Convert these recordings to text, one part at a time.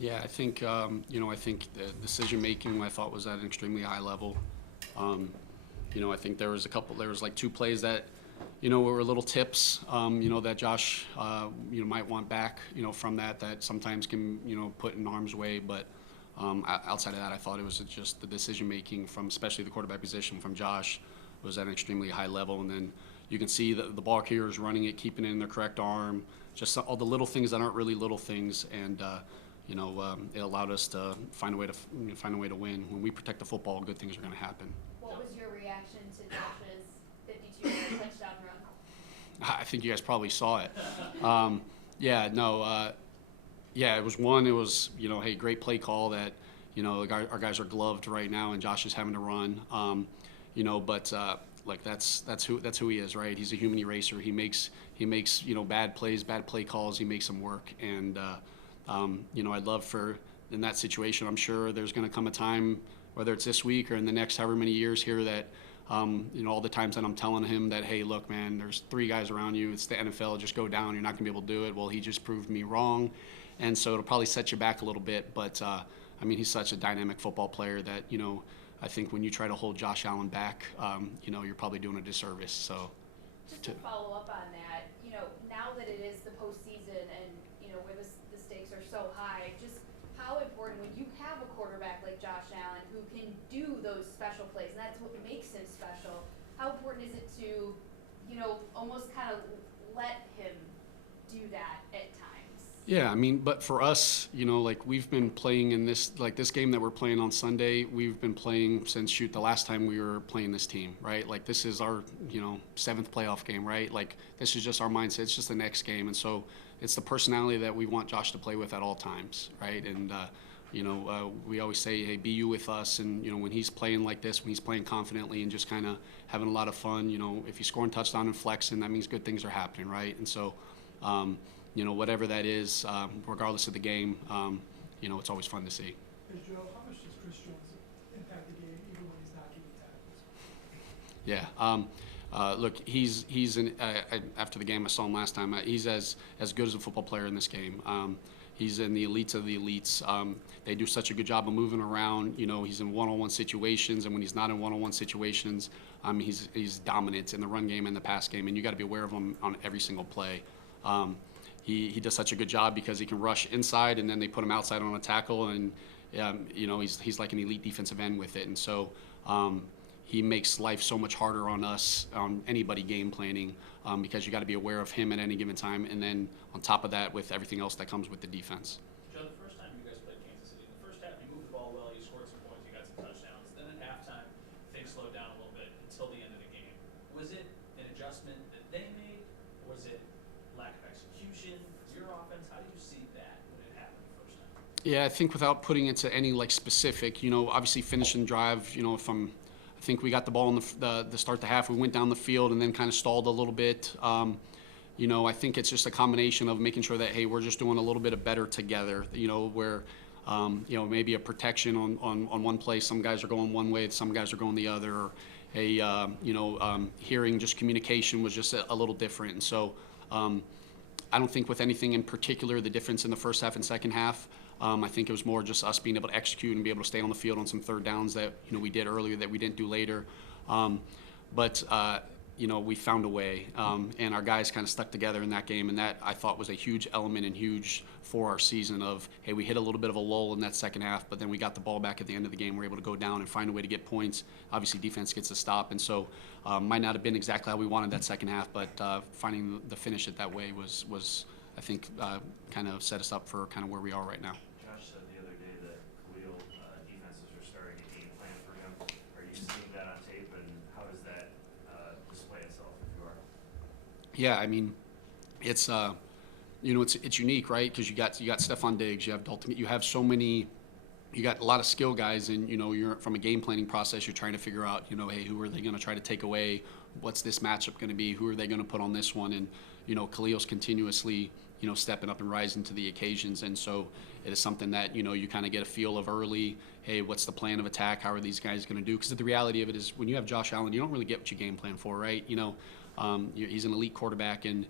Yeah, I think the decision making I thought was at an extremely high level. Um, I think there was like two plays that, were little tips, that Josh, might want back, from that sometimes can, put in harm's way. But outside of that, I thought it was just the decision making from, especially the quarterback position from Josh, was at an extremely high level. And then you can see the ball carriers running it, keeping it in their correct arm, just all the little things that aren't really little things. And, it allowed us to find a way to win. When we protect the football, good things are going to happen. What was your reaction to Josh's 52-yard touchdown run? I think you guys probably saw it. Yeah, no, yeah, it was one. It was hey, great play call that our guys are gloved right now, and Josh is having to run. But like that's who he is, right? He's a human eraser. He makes bad plays, bad play calls. He makes them work, and I'd love for in that situation. I'm sure there's going to come a time, whether it's this week or in the next however many years here, that all the times that I'm telling him that, hey, look, man, there's three guys around you. It's the NFL. Just go down. You're not going to be able to do it. Well, he just proved me wrong, and so it'll probably set you back a little bit. But he's such a dynamic football player that I think when you try to hold Josh Allen back, you're probably doing a disservice. So, just to follow up on that, now that it is the postseason and where the stakes are so high, just how important when you have a quarterback like Josh Allen who can do those special plays, and that's what makes him special. How important is it to, almost kind of let him do that at times? yeah, but for us, like we've been playing in this game that we're playing on Sunday, we've been playing since the last time we were playing this team, right? Like this is our, seventh playoff game, right? Like this is just our mindset. It's just the next game. And so it's the personality that we want Josh to play with at all times, right? And, we always say, hey, be you with us. And, when he's playing like this, when he's playing confidently and just kind of having a lot of fun, if he's scoring touchdown and flexing, that means good things are happening, right? And so, whatever that is, regardless of the game, it's always fun to see. Hey, Joe, how much does Chris Jones impact the game even when he's not giving tackles? Yeah. Look, after the game, I saw him last time. He's as good as a football player in this game. He's in the elites of the elites. They do such a good job of moving around. He's in one-on-one situations, and when he's not in one-on-one situations, he's dominant in the run game and the pass game, and you got to be aware of him on every single play. He does such a good job because he can rush inside, and then they put him outside on a tackle, and he's like an elite defensive end with it, and so. He makes life so much harder on us, on anybody game planning, because you got to be aware of him at any given time, and then on top of that, with everything else that comes with the defense. Joe, the first time you guys played Kansas City, in the first half you moved the ball well, you scored some points, you got some touchdowns. Then at halftime, things slowed down a little bit until the end of the game. Was it an adjustment that they made? Was it lack of execution from your offense? How did you see that when it happened the first time? Yeah, I think without putting it to any specific, obviously finishing drive, I think we got the ball in the start the half. We went down the field and then kind of stalled a little bit. I think it's just a combination of making sure that, hey, we're just doing a little bit of better together, where, maybe a protection on one play. Some guys are going one way, some guys are going the other. Or hearing just communication was just a little different. And so I don't think with anything in particular, the difference in the first half and second half. I think it was more just us being able to execute and be able to stay on the field on some third downs that we did earlier that we didn't do later. But we found a way, and our guys kind of stuck together in that game, and that I thought was a huge element and huge for our season of, hey, we hit a little bit of a lull in that second half, but then we got the ball back at the end of the game. We're able to go down and find a way to get points. Obviously, defense gets a stop, and so might not have been exactly how we wanted that second half, but finding the finish it that way was I think, kind of set us up for kind of where we are right now. Josh said the other day that Khalil defenses are starting a game plan for him. Are you seeing that on tape, and how does that display itself if you are? Yeah, it's it's unique, right? Because you got Stephon Diggs, you have Dalton, you have so many, you got a lot of skill guys, and you're from a game planning process. You're trying to figure out, hey, who are they going to try to take away? What's this matchup going to be? Who are they going to put on this one? And Khalil's continuously stepping up and rising to the occasions, and so it is something that you kind of get a feel of early. Hey, what's the plan of attack? How are these guys going to do? Because the reality of it is, when you have Josh Allen, you don't really get what you game plan for, right? He's an elite quarterback, and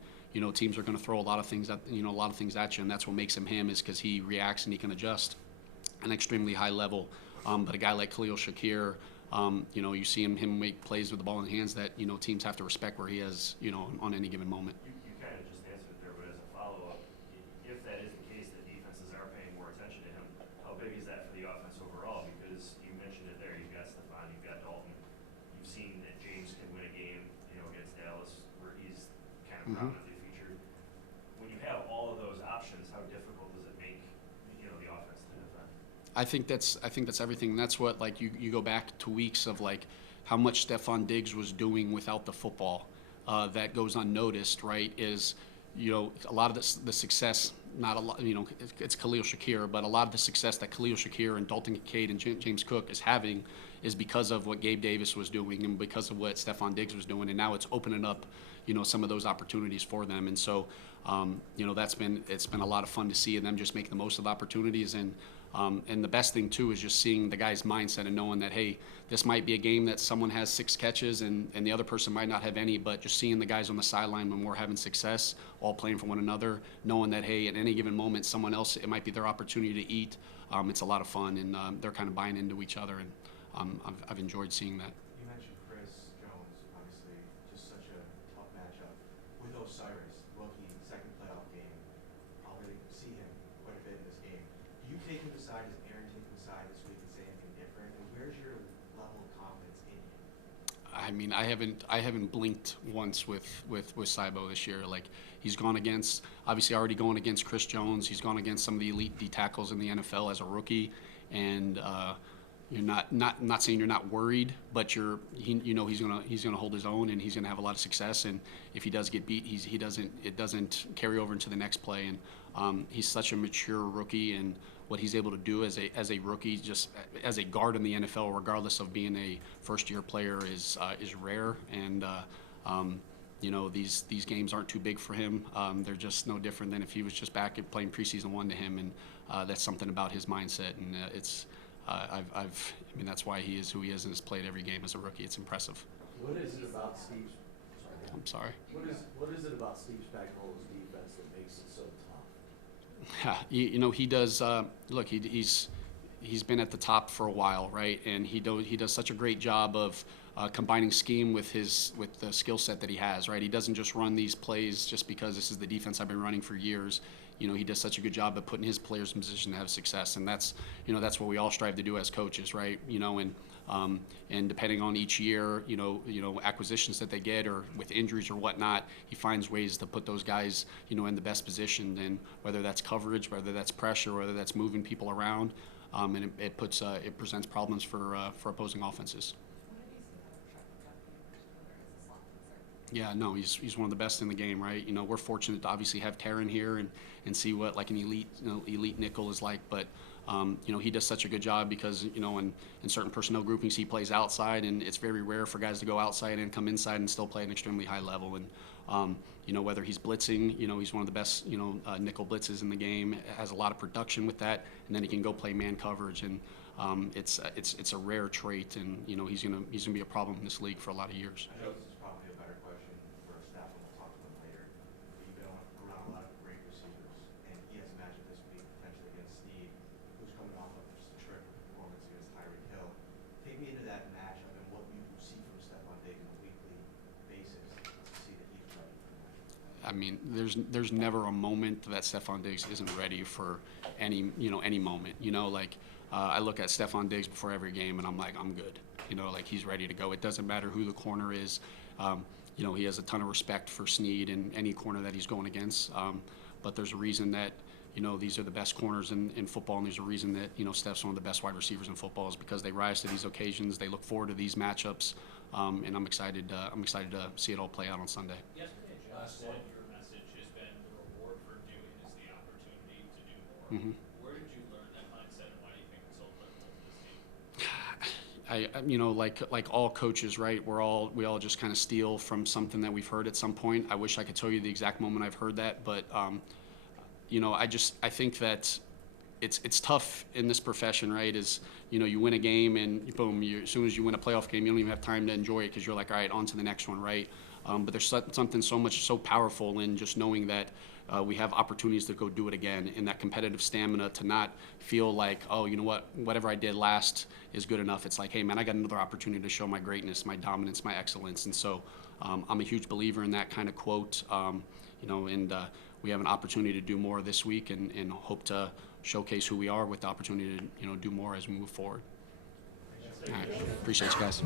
teams are going to throw a lot of things at a lot of things at you, and that's what makes him him, is because he reacts and he can adjust at an extremely high level. But a guy like Khalil Shakir, you see him make plays with the ball in hands that teams have to respect where he is on any given moment. You kind of just answered it there, but as a follow-up, if that is the case, that defenses are paying more attention to him, how big is that for the offense overall? Because you mentioned it there, you've got Stephon, you've got Dalton, you've seen that James can win a game, against Dallas, where he's kind of prominently featured. When you have all of those options, how difficult does it make, the offense to defend? I think that's everything. And that's what, like, you go back to weeks of like how much Stephon Diggs was doing without the football, that goes unnoticed, right? Is a lot of the success, not a lot, it's Khalil Shakir, but a lot of the success that Khalil Shakir and Dalton Kincaid and James Cook is having is because of what Gabe Davis was doing and because of what Stephon Diggs was doing, and now it's opening up some of those opportunities for them. And so it's been a lot of fun to see them just make the most of the opportunities. And the best thing too is just seeing the guy's mindset and knowing that, hey, this might be a game that someone has 6 catches and the other person might not have any, but just seeing the guys on the sideline when we're having success, all playing for one another, knowing that, hey, at any given moment, someone else, it might be their opportunity to eat. It's a lot of fun, and they're kind of buying into each other, and I've enjoyed seeing that. You mentioned Chris Jones, obviously just such a tough matchup. With Osiris, rookie, second playoff game, probably see him quite a bit in this game. Do you take him aside? Does Aaron take him aside this week and say anything different? And where's your level of confidence in him? I mean, I haven't blinked once with Saibo this year. Like, he's gone against, obviously already going against Chris Jones. He's gone against some of the elite D tackles in the NFL as a rookie, and you're not saying you're not worried, but he's gonna hold his own, and he's gonna have a lot of success. And if he does get beat, it doesn't carry over into the next play. And he's such a mature rookie, and what he's able to do as a rookie, just as a guard in the NFL, regardless of being a first-year player, is rare. And these games aren't too big for him. They're just no different than if he was just back at playing preseason 1 to him. And that's something about his mindset, and that's why he is who he is and has played every game as a rookie. It's impressive. What is it about Steve's? I'm sorry. What is it about Steve Spagnuolo's defense that makes it so tough? He does. Look, he's been at the top for a while, right? And he does such a great job of combining scheme with the skill set that he has, right? He doesn't just run these plays just because this is the defense I've been running for years. He does such a good job of putting his players in position to have success, and that's what we all strive to do as coaches, right? And depending on each year, acquisitions that they get or with injuries or whatnot, he finds ways to put those guys, in the best position. And whether that's coverage, whether that's pressure, whether that's moving people around, and it presents problems for opposing offenses. Yeah, no, he's one of the best in the game, right? We're fortunate to obviously have Taron here and see what like an elite nickel is like, but he does such a good job because in certain personnel groupings he plays outside, and it's very rare for guys to go outside and come inside and still play at an extremely high level. And whether he's blitzing, he's one of the best nickel blitzes in the game. Has a lot of production with that, and then he can go play man coverage, and it's a rare trait, and he's gonna be a problem in this league for a lot of years. I know this is probably a better question for Steph, and we'll talk to him later. But you've been around a lot of great receivers, and he has a matchup this week potentially against Steve, who's coming off of just a terrific performance against Tyreek Hill. Take me into that matchup and what you see from Stephon Diggs on a weekly basis to see that he's ready for the matchup. I mean, there's never a moment that Stephon Diggs isn't ready for any moment. I look at Stephon Diggs before every game, and I'm like, I'm good. He's ready to go. It doesn't matter who the corner is. He has a ton of respect for Snead and any corner that he's going against. But there's a reason that these are the best corners in football, and there's a reason that Steph's one of the best wide receivers in football, is because they rise to these occasions. They look forward to these matchups, and I'm excited to see it all play out on Sunday. Yesterday, Josh said your message has been the reward for doing is the opportunity to do more. Mm-hmm. Where did you learn that mindset, and why do you think it's so applicable to this team? Like all coaches, right? We all just kind of steal from something that we've heard at some point. I wish I could tell you the exact moment I've heard that, but I think that it's tough in this profession, right? Is, you know, you win a game and boom, as soon as you win a playoff game, you don't even have time to enjoy it because you're like, all right, on to the next one, right? But there's something so powerful in just knowing that we have opportunities to go do it again, and that competitive stamina to not feel like, oh, you know what, whatever I did last is good enough. It's like, hey, man, I got another opportunity to show my greatness, my dominance, my excellence. And so I'm a huge believer in that kind of quote, you know, and we have an opportunity to do more this week and hope to showcase who we are with the opportunity to, you know, do more as we move forward. All right. Appreciate you guys.